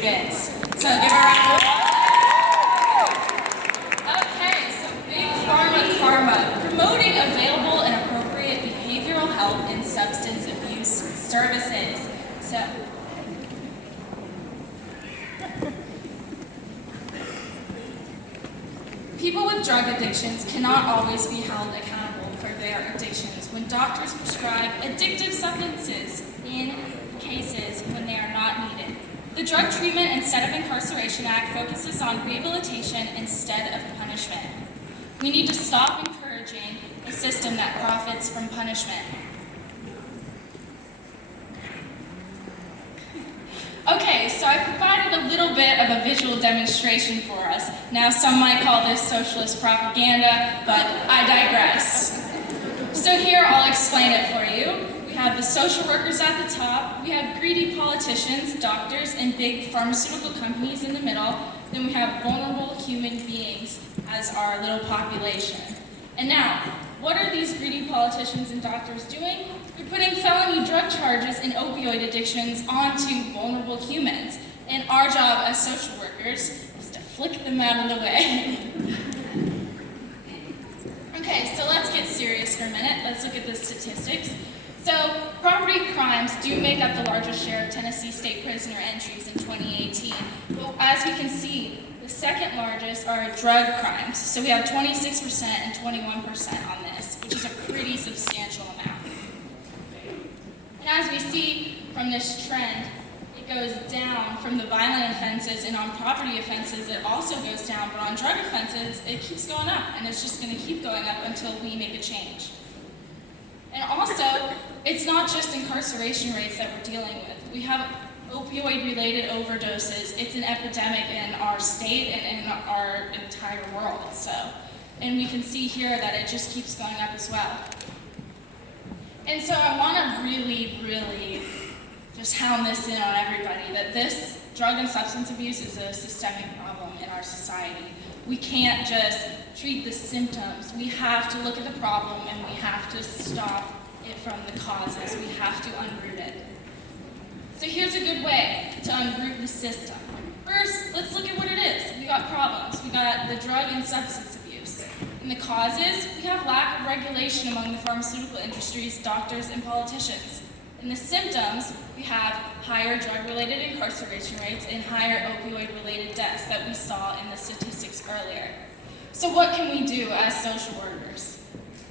students. So give a round of applause. Okay, so big Pharma Karma, promoting available and appropriate behavioral health and substance abuse services. So, people with drug addictions cannot always be held accountable for their addictions when doctors prescribe addictive substances in cases when they are not needed. The Drug Treatment Instead of Incarceration Act focuses on rehabilitation instead of punishment. We need to stop encouraging a system that profits from punishment. Okay, so I provided a little bit of a visual demonstration for us. Now, some might call this socialist propaganda, but I digress. So here, I'll explain it for you. We have the social workers at the top, we have greedy politicians, doctors, and big pharmaceutical companies in the middle, then we have vulnerable human beings as our little population. And now, what are these greedy politicians and doctors doing? They're putting felony drug charges and opioid addictions onto vulnerable humans. And our job as social workers is to flick them out of the way. Okay, so let's get serious for a minute. Let's look at the statistics. So, robbery crimes do make up the largest share of Tennessee state prisoner entries in 2018. But as we can see, the second largest are drug crimes. So we have 26% and 21% on this, which is a pretty substantial amount. And as we see from this trend, it goes down from the violent offenses, and on property offenses it also goes down, but on drug offenses it keeps going up, and it's just going to keep going up until we make a change. And also, it's not just incarceration rates that we're dealing with. We have opioid-related overdoses. It's an epidemic in our state and in our entire world. And we can see here that it just keeps going up as well. And so I want to really just hound this in on everybody, that this drug and substance abuse is a systemic problem in our society. We can't just treat the symptoms. We have to look at the problem, and we have to stop it from the causes. We have to unroot it. So here's a good way to unroot the system. First, let's look at what it is. We got problems. We got the drug and substance abuse. And the causes, we have lack of regulation among the pharmaceutical industries, doctors, and politicians. In the symptoms, we have higher drug-related incarceration rates and higher opioid-related deaths that we saw in the statistics earlier. So what can we do as social workers?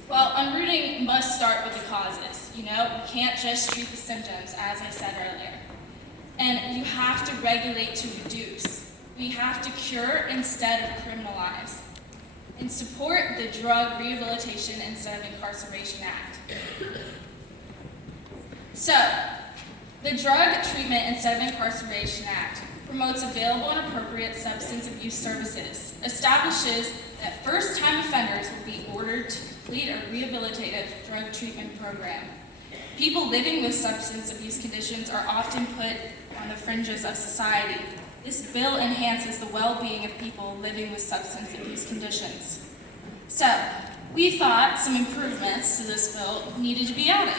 Well, unrooting must start with the causes. You can't just treat the symptoms, as I said earlier. And you have to regulate to reduce. We have to cure instead of criminalize. And support the Drug Rehabilitation Instead of Incarceration Act. So, the Drug Treatment Instead of Incarceration Act promotes available and appropriate substance abuse services, establishes that first-time offenders will be ordered to complete a rehabilitative drug treatment program. People living with substance abuse conditions are often put on the fringes of society. This bill enhances the well-being of people living with substance abuse conditions. So, we thought some improvements to this bill needed to be added.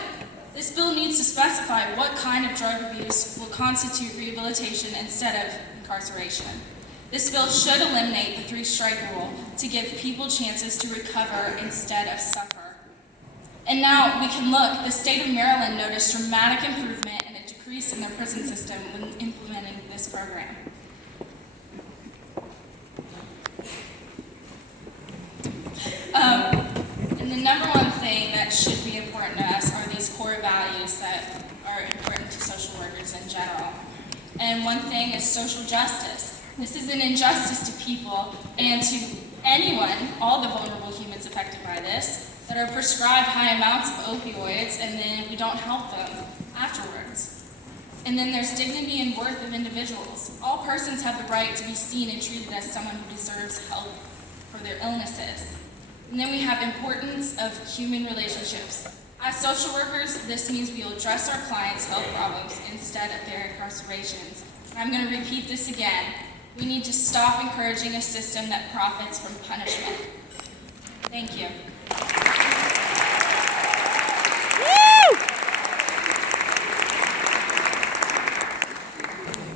This bill needs to specify what kind of drug abuse will constitute rehabilitation instead of incarceration. This bill should eliminate the 3-strike rule to give people chances to recover instead of suffer. And now we can look. The state of Maryland noticed dramatic improvement and a decrease in their prison system when implementing this program. And the number one thing that should be important to us are these core values that are important to social workers in general. And one thing is social justice. This is an injustice to people and to anyone, all the vulnerable humans affected by this, that are prescribed high amounts of opioids and then we don't help them afterwards. And then there's dignity and worth of individuals. All persons have the right to be seen and treated as someone who deserves help for their illnesses. And then we have importance of human relationships. As social workers, this means we will address our clients' health problems instead of their incarcerations. I'm going to repeat this again. We need to stop encouraging a system that profits from punishment. Thank you.